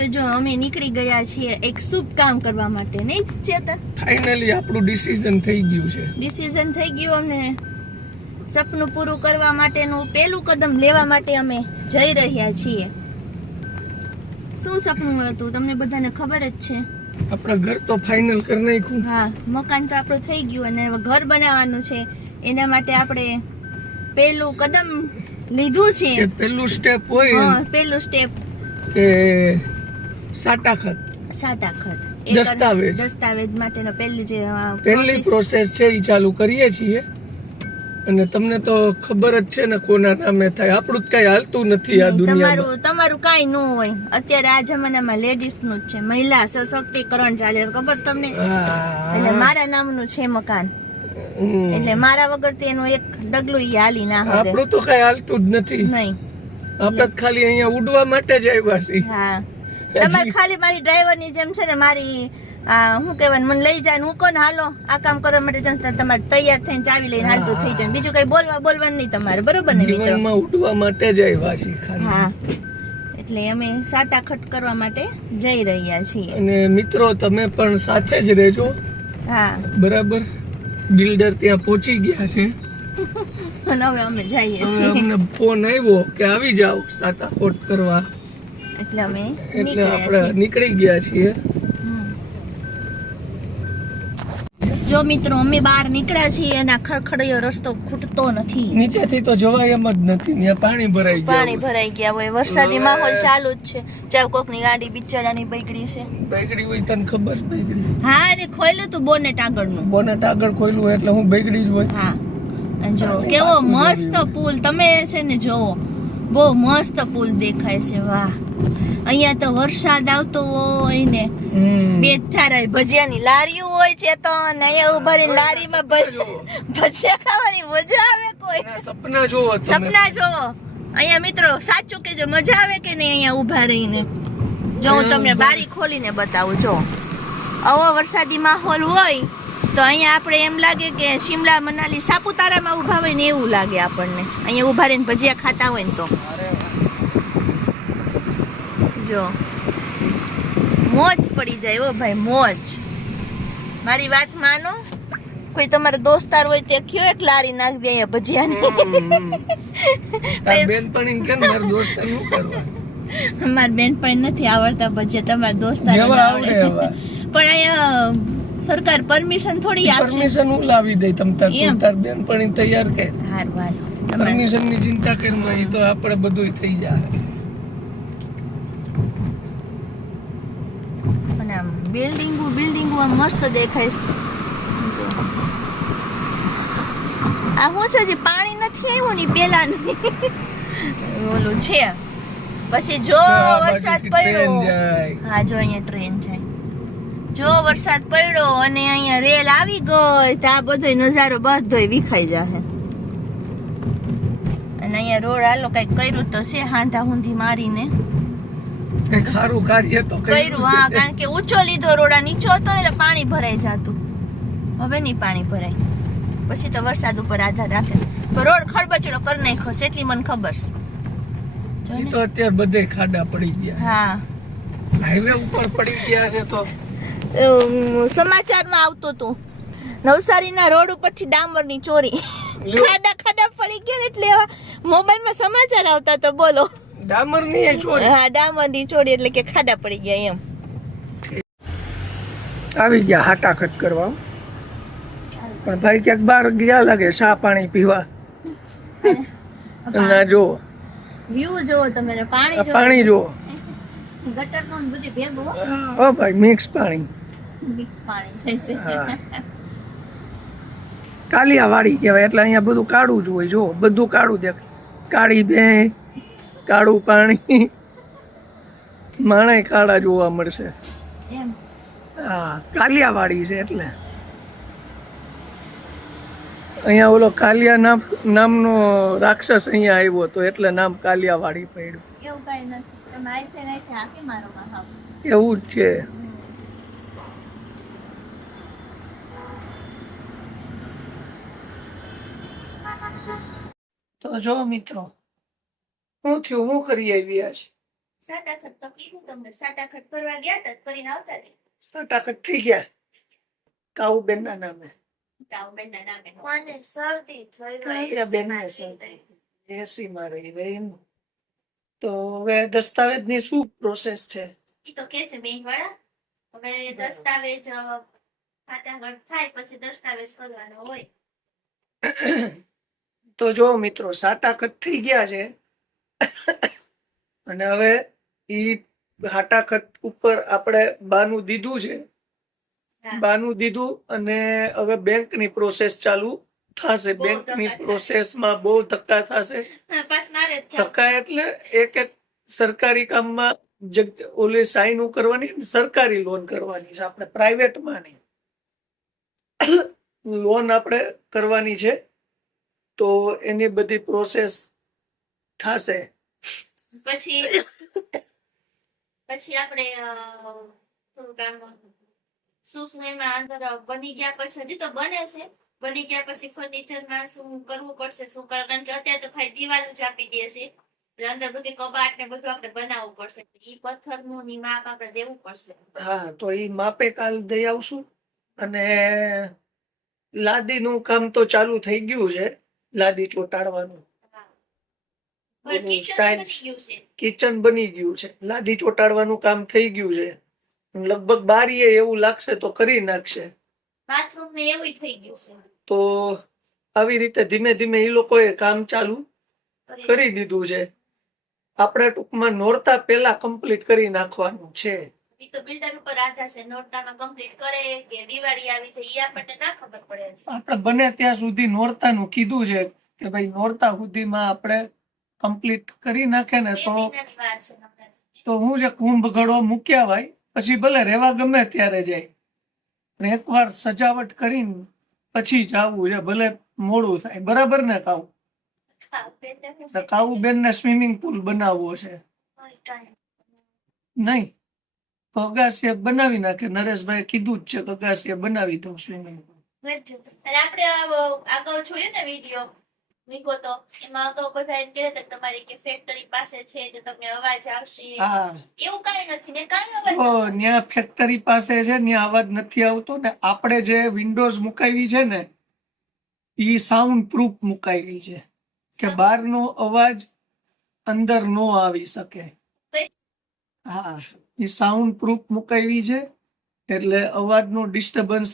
તો જો અમે નીકળી ગયા છીએ એક શુભ કામ કરવા માટે, નહીં ચેતન? ફાઇનલી આપણું ડિસિઝન થઈ ગયું છે. ડિસિઝન થઈ ગયું અને સપનું પૂરું કરવા માટેનું પહેલું કદમ લેવા માટે અમે જઈ રહ્યા છીએ. શું સપનું હતું તમને બધાને ખબર જ છે. આપણા ઘર તો ફાઇનલ કરી નાખ્યું. હા, મકાન તો આપણું થઈ ગયું અને હવે ઘર બનાવવાનું છે. એના માટે આપણે પહેલું કદમ લીધું છે. પહેલું સ્ટેપ હોય, હા, પહેલું સ્ટેપ કે સાટાખત દસ્તાવેજ માટેનો પહેલી પ્રોસેસ છે એ ચાલુ કરીએ છીએ. અને તમને તો ખબર જ છે ને કોના નામે થાય. આપણું જ કઈ હાલતું નથી આ દુનિયામાં. તમારું કાઈ ન હોય. અત્યારે આ જમાનામાં લેડીઝ નું જ છે, મહિલા સશક્તિકરણ ચાલે છે, ખબર છે તમને? એટલે મારા નામનું છે મકાન, એટલે મારા વગર તેનું એક ડગલું ઈ હાલી ના હોય. આપણું તો કઈ હાલતું જ નથી. નહીં, આપણે ખાલી અહીંયા ઉડવા માટે જ આવ્યા છીએ. હા, તમારે ખાલી મારી ડ્રાઈવર ની જેમ છે ને, મારી શું કહેવાય, મને લઈ જાય, હું કોને હાલો આ કામ કરવા માટે જેમ તમારે તૈયાર થઈને ચાવી લઈને હાલતું થઈ જાય. બીજું કઈ બોલવાનું નહીં તમારે, બરોબર ને મિત્રો? જીવનમાં ઉડવા માટે જ આવ્યા છીએ ખાલી. હા, એટલે અમે સાટાખટ કરવા માટે જઈ રહ્યા છીએ. અને મિત્રો તમે પણ સાથે જ રહેજો. હા, બરાબર. બિલ્ડર ત્યાં પહોંચી ગયા છે અને હવે અમે જઈએ છીએ. અમને ફોન આવ્યો કે આવી જાઓ સાટાખટ કરવા, એટલે અમે આપણે નીકળી ગયા છીએ. જો મિત્રો અમે બહાર નીકળ્યા છીએ અને ખડખડિયો રસ્તો ખૂટતો નથી. નીચેથી તો જવાય એમ જ નથી, ત્યાં પાણી ભરાઈ ગયા હોય. વરસાદી માહોલ ચાલુ જ છે. ચાલ કોકની ગાડી બિચારાની બગડી છે. બગડી હોય તને ખબર છે? બગડી. હા, અને ખોલ્યું તું બોનેટ આગળનું. બોનેટ આગળ ખોલ્યું એટલે હું બગડી જ હોય. હા, અને જો કેવો મસ્ત પુલ, તમે છે ને જોવો, બહુ મસ્ત પુલ દેખાય છે. વાહ, અહીંયા તો વરસાદ આવતો હોય ને, બે ચાર ભજીયાની લારીઓ હોય છે, તો અહીંયા ઉભા રહીને લારીમાં ભજીયા ખાવાની મજા આવે. કોઈ સપના જોવો. અહીંયા મિત્રો સાચું કેજો, મજા આવે કે નહીં અહીંયા ઉભા રહીને? જો હું તમને બારી ખોલીને બતાવું. જો આવો વરસાદી માહોલ હોય તો અહીંયા આપણે એમ લાગે કે શિમલા, મનાલી, સાપુતારામાં ઉભા હોય ને એવું લાગે આપણને. અહીંયા ઉભા રહીને ભજીયા ખાતા હોય ને તો જો મોજ પડી જાય. ઓ ભાઈ, મોજ. મારી વાત માનો, કોઈ તમારો દોસ્તાર હોય તે કયો એક લારી નાખ દે અહીંયા ભજીયાની. બેનપણી કે મારા દોસ્તાર શું કરવા? મારી બેનપણી નથી આવડતા ભજીયા, તમારા દોસ્તાર આવડે. પણ અહીંયા સરકાર પરમિશન થોડી આપશે. પરમિશન હું લાવી દઈ તમ તાર બેનપણી તૈયાર કે. હારવાર પરમિશન ની ચિંતા કરમાં, એ તો આપણે બધું થઈ જાય. બિલ્ડિંગો મસ્ત દેખાય છે. આ શું છે, જે પાણી નથી આવ્યું ને પેલા ઓલું છે. પછી જો વરસાદ પડ્યો, હા જો અહીંયા ટ્રેન જાય. જો વરસાદ પડ્યો અને અહીંયા રેલ આવી ગઈ તો આ બધો નજારો બધો વિખાઈ જશે. અને અહીંયા રોડ હાલો કઈક કર્યું તો છે, હાંધા હુંધી મારીને ખારું કાર્ય તો કર્યું. હા, કારણ કે ઊંચો લીધો રોડ, નીચો હતો એટલે પાણી ભરાઈ જતું. હવે નહીં પાણી ભરાય. પછી તો વરસાદ ઉપર આધાર રાખે છે. તો રોડ ખડબચડો કરી નાખ્યો છે, એટલી મને ખબર છે. તો અત્યારે બધે ખાડા પડી ગયા. હા, હાઈવે ઉપર પડી ગયા છે. તો સમાચારમાં આવતું હતું નવસારીના રોડ ઉપરથી ડામરની ચોરી, ખાડા પડી ગયા. એટલે મોબાઈલમાં સમાચાર આવતા તો બોલો, ડામરની ચોરી. હા, ડામરની ચોરી એટલે કે ખાડા પડી ગયા એમ. આવી ગયા હાટાખટ કરવા. પણ ભાઈ ક્યાંક બહાર ગયા લાગે ચા પાણી પીવા. ના જો વ્યૂ જોવો તમે, પાણી જો ગટરનું બધું ભેગું. ઓ ભાઈ, મિક્સ પાણી. કાલિયા વાડી કહેવાય, એટલે અહીંયા બધું કાળું જ હોય. જો બધું કાળું દેખાય. કાળી બે, કાળું પાણી, માણે કાળા જોવા મળશે. હા, કાલિયા વાડી છે એટલે અહીંયા ઓલો કાલિયા નામનો રાક્ષસ અહીંયા આવ્યો હતો, એટલે નામ કાલિયા વાડી પડ્યું. એવું કઈ નથી, તમે આઈ હાકી મારો માં. એવું જ છે. તો જો મિત્રો, શું થયું, શું કરી આવ્યા છે? સાટાખટ તો કીધું તમને, સાટાખટ કરવા ગયા તા, કરીને આવતા રહ્યા. ફટાફટ થઈ ગયા કાઉબેન ના નામે. કાઉબેનના નામે. મને શરદી થઈ કાયા બેન ને એસી માં રહી રહી. તો હવે દસ્તાવેજ ની શું પ્રોસેસ છે? ઈ તો કે છે બેંક વાળા, હવે દસ્તાવેજ સાટાખટ થાય પછી દસ્તાવેજ કરવાનો હોય. તો જો મિત્રો સાટાખટ થઈ ગયા છે અને હવે ઈ હાટાખટ ઉપર આપણે બાનું દીધું છે. બાનું દીધું અને હવે બેંકની પ્રોસેસ ચાલુ થશે. બેંકની પ્રોસેસમાં બહુ ધક્કા થશે. પાછ મારે જ થયા. ધક્કા એટલે એક એક સરકારી કામમાં ઓલી સાઈન કરવાની, સરકારી લોન કરવાની છે, આપણે પ્રાઇવેટમાં નહીં. લોન આપણે કરવાની છે તો એની બધી પ્રોસેસ થશે. પછી પછી આપણે થોડું કામ શું એમાં અંદર બની ગયા પછી, હજી તો બને છે, બની ગયા પછી ફર્નિચરમાં શું કરવું પડશે, શું કરવું, કારણ કે અત્યારે તો ખાલી દિવાલ જ આપી દે છે, એટલે અંદર બધી કબાટ ને બધું આપણે બનાવવું પડશે. ઈ પથ્થરનું ની માપ આપણે દેવું પડશે. હા, તો એ માપે કાલ દઈ આવશું. અને લાદીનું કામ તો ચાલુ થઈ ગયું છે, લાદી ચોટાડવાનું. કિચન બની ગયું છે, લાદી ચોટાડવાનું કામ થઈ ગયું છે. લગભગ બારીએ એવું લાગશે તો કરી નાખશે. બાથરૂમ ને એવું થઈ ગયું છે. તો આવી રીતે ધીમે ધીમે એ લોકોએ કામ ચાલુ કરી દીધું છે. આપણે ટૂંકમાં નોરતા પહેલા કમ્પ્લીટ કરી નાખવાનું છે. ઈ તો બિલ્ડર ઉપર આધાર છે, નોરતામાં કમ્પ્લીટ કરે કે દિવાળી આવી છે ઈ આપણને ના ખબર પડે છે. આપણે બને ત્યાં સુધી નોરતાનું કીધું છે કે ભાઈ નોરતા સુધીમાં આપણે કમ્પ્લીટ કરી નાખે ને તો હું જે કુંભ ઘડો મૂક્યા હોય પછી ભલે રેવા ગમે ત્યારે જાય. અને એકવાર સજાવટ કરીને પછી જવું છે, ભલે મોડું થાય. બરાબર ને કાઉ? કાઉબેન ને સ્વિમિંગ પુલ બનાવવો છે નહીં તો અગાસીએ બનાવી નાખે. નરેશભાઈ કીધું જ છે કે અગાસીએ બનાવી દઉં સ્વિમિંગ પુલ. અને આપણે આગળ જોયું ને વિડીયો મૂકો તો એમાં તો બધા એમ કહેતા કે તમારી કે ફેક્ટરી પાસે છે તો તમને અવાજ આવશે. હા, એવું કાંઈ નથી ને, કાંઈ અવાજ તો ત્યાં ફેક્ટરી પાસે છે, ત્યાં અવાજ નથી આવતો. ને આપણે જે વિન્ડોઝ મુકાવી છે ને ઈ સાઉન્ડ પ્રૂફ મુકાવી છે કે બહારનો અવાજ અંદર નો આવી શકે. હા, ઈ સાઉન્ડ પ્રૂફ મુકાવી છે એટલે અવાજનો ડિસ્ટર્બન્સ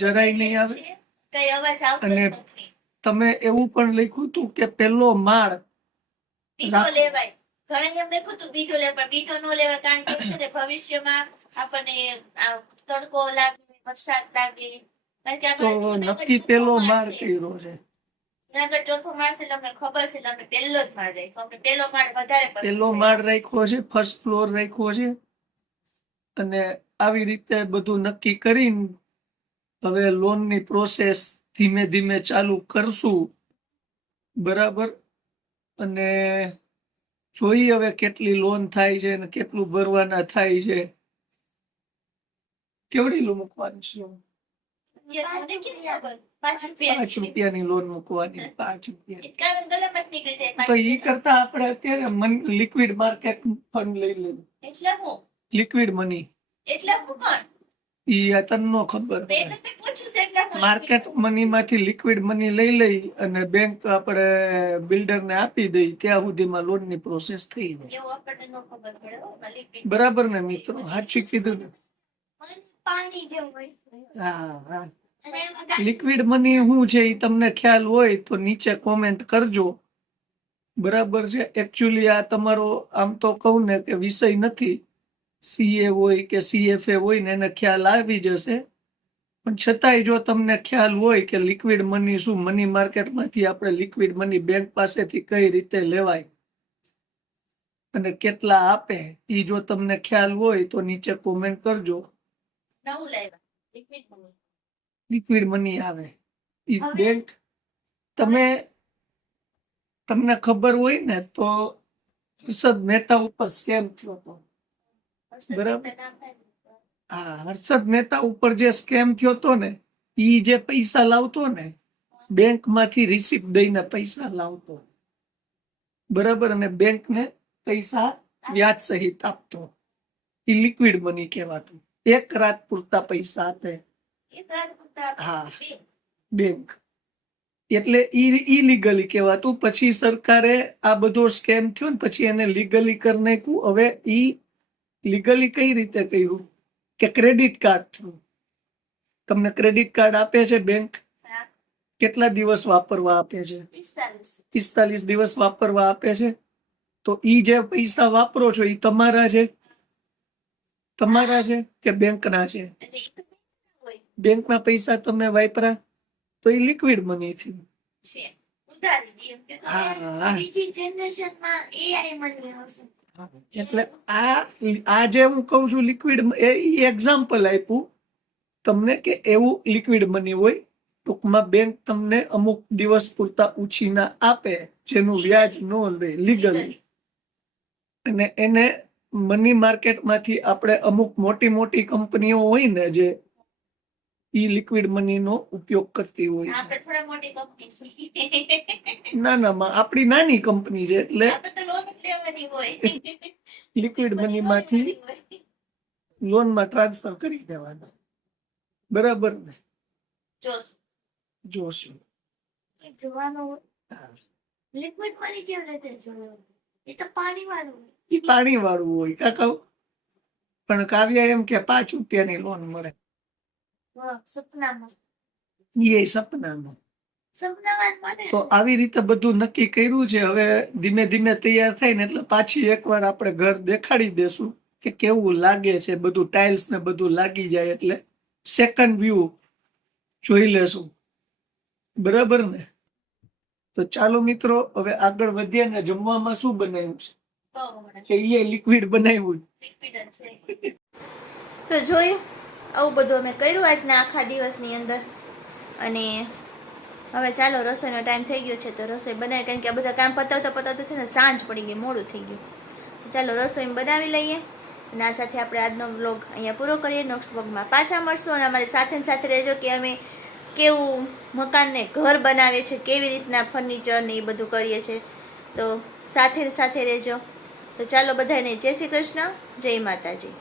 જરાય નહીં આવે. કઈ અવાજ આવતો અને નથી. તમે એવું પણ લખ્યું હતું કે પેલો માળ બીજો લેવાય. ઘણા એમ લખ્યું હતું બીજો લેવાય, પણ બીજો નો લેવાય કારણ કે છે ને ભવિષ્યમાં આપણને તડકો લાગે, વરસાદ લાગે. તો નક્કી પેલો માળ કર્યો છે. જુનાગઢ ચોથો માળ છે એટલે અમને ખબર છે એટલે અમે પહેલો જ માળ રાખ્યો. અમને પહેલો માળ વધારે પસંદ. પેલો માળ રાખ્યો છે, ફર્સ્ટ ફ્લોર રાખ્યો છે. અને આવી રીતે બધું નક્કી કરીને હવે લોનની પ્રોસેસ ધીમે ધીમે ચાલુ કરશું. બરાબર. અને જોઈએ હવે કેટલી લોન થાય છે અને કેટલું ભરવાના થાય છે. કેવડી લોન મૂકવાની છે? 5 રૂપિયાની લોન મૂકવાની. 5 રૂપિયા તો ઈ કરતા આપણે અત્યારે લિક્વિડ માર્કેટ ફંડ લઈ લેવું. એટલે હું લિક્વિડ મની એટલે હું પણ ઈ તને ખબર. મેં તો પૂછ્યું છે એટલે હું માર્કેટ મની માંથી લિક્વિડ મની લઈ લઈ અને બેંક આપણે બિલ્ડર ને આપી દઈ ત્યાં સુધીમાં લોન ની પ્રોસેસ થઈ જાય. એવું આપણને નો ખબર પડે હો માલિક. બરાબર ને મિત્રો? સાચું કીધું ને? પાણી જેવું હોય છે. હા હા. અને એમાં લિક્વિડ મની શું છે એ તમને ખ્યાલ હોય તો નીચે કોમેન્ટ કરજો. બરાબર છે? એકચ્યુઅલી આ તમારો આમ તો કહું ને કે વિષય નથી. CA હોય કે CFA હોય ને એને ખ્યાલ આવી જશે. પણ છતાંય જો તમને ખ્યાલ હોય કે લિક્વિડ મની શું, મની માર્કેટમાંથી આપણે લિક્વિડ મની બેંક પાસેથી કઈ રીતે લેવાય અને કેટલા આપે, એ જો તમને ખ્યાલ હોય તો નીચે કોમેન્ટ કરજો. નવું લાવ્યા લિક્વિડ મની. લિક્વિડ મની આવે ઈ બેંક. તમને ખબર હોય ને તો હર્ષદ મહેતા ઉપર સ્કેમ થયો હતો. બરાબર. હા, હર્ષદ મહેતા ઉપર જે સ્કેમ થયો હતો ને, ઈ જે પૈસા લાવતો ને બેંક માંથી રિસિપ્ટ દઈને પૈસા લાવતો. બરાબર. અને બેંક ને પૈસા વ્યાજ સહિત આપતો, એ લિક્વિડ મની કહેવાતું. એક રાત પૂરતા પૈસા આપે. એક રાત પૂરતા હા. બે. બેંક એટલે ઈલીગલી કહેવાતું. પછી સરકારે આ બધો સ્કેમ થયો ને પછી એને લીગલી કરી નાખ્યું. હવે ઈ લીગલી કઈ રીતે કર્યું કે ક્રેડિટ કાર્ડ થ્રુ તમને ક્રેડિટ કાર્ડ આપે છે બેંક. હા. કેટલા દિવસ વાપરવા આપે છે? 45 દિવસ વાપરવા આપે છે. તો ઈ જે પૈસા વાપરો છો ઈ તમારા છે? તમારા છે કે બેંકના છે? એટલે ઈ તો હોય બેંકના પૈસા તમે વાપરા તો એ લિક્વિડ મની થયું. છે. ઉધારી દે એમ કે. હા. બીજી જનરેશનમાં AI મની હશે. એટલે આ જે હું કહું છું લિક્વિડ, એ એક્ઝામ્પલ આપ્યું તમને કે એવું લિક્વિડ મની હોય. ટૂંકમાં બેંક તમને અમુક દિવસ પૂરતા ઉછીના આપે જેનું વ્યાજ ન લે, લીગલી. અને એને મની માર્કેટમાંથી આપણે અમુક મોટી મોટી કંપનીઓ હોય ને જે ઈ લિક્વિડ મનીનો ઉપયોગ કરતી હોય. આપણે થોડા મોટી કંપની છે. ના આપણી નાની કંપની છે એટલે આપણે તો લોન જ લેવાની હોય. લિક્વિડ મનીમાંથી લોનમાં ટ્રાન્સફર કરી દેવાના. બરાબર ને? જોશું. જોવાનું લિક્વિડ મની કેવી રીતે જોયું? એ તો પાણી વાળું. એ પાણી વાળું હોય કાકા. પણ કાવ્યા એમ કે 5 રૂપિયાની લોન મળે. સપનામાં. એ સપનામાં. સપનામાં મળે. તો આવી રીતે બધું નક્કી કર્યું છે. હવે ધીમે ધીમે તૈયાર થાય ને એટલે પાછી એકવાર આપણે ઘર દેખાડી દેશું કે કેવું લાગે છે. બધું ટાઇલ્સ ને બધું લાગી જાય એટલે સેકન્ડ વ્યૂ જોઈ લેશું. બરાબર ને? તો ચાલો મિત્રો હવે આગળ વધીએ ને જમવામાં શું બનાવ્યું છે કે એ લિક્વિડ બનાવ્યું. તો જોયું આવું બધું અમે કર્યું આજના આખા દિવસની અંદર. અને હવે ચાલો રસોઈનો ટાઈમ થઈ ગયો છે તો રસોઈ બનાવી, કારણ કે આ બધા કામ પતાવતા છે ને સાંજ પડી ગઈ, મોડું થઈ ગયું. ચાલો રસોઈ બનાવી લઈએ અને આ સાથે આપણે આજનો વ્લોગ અહીંયા પૂરો કરીએ. નેક્સ્ટ વ્લોગમાં પાછા મળશું અને અમારી સાથે ને સાથે રહેજો કે અમે કેવું મકાનને ઘર બનાવીએ છીએ, કેવી રીતના ફર્નિચર ને એ બધું કરીએ છીએ. તો સાથે રહેજો. તો ચાલો બધાને જય શ્રી કૃષ્ણ, જય માતાજી.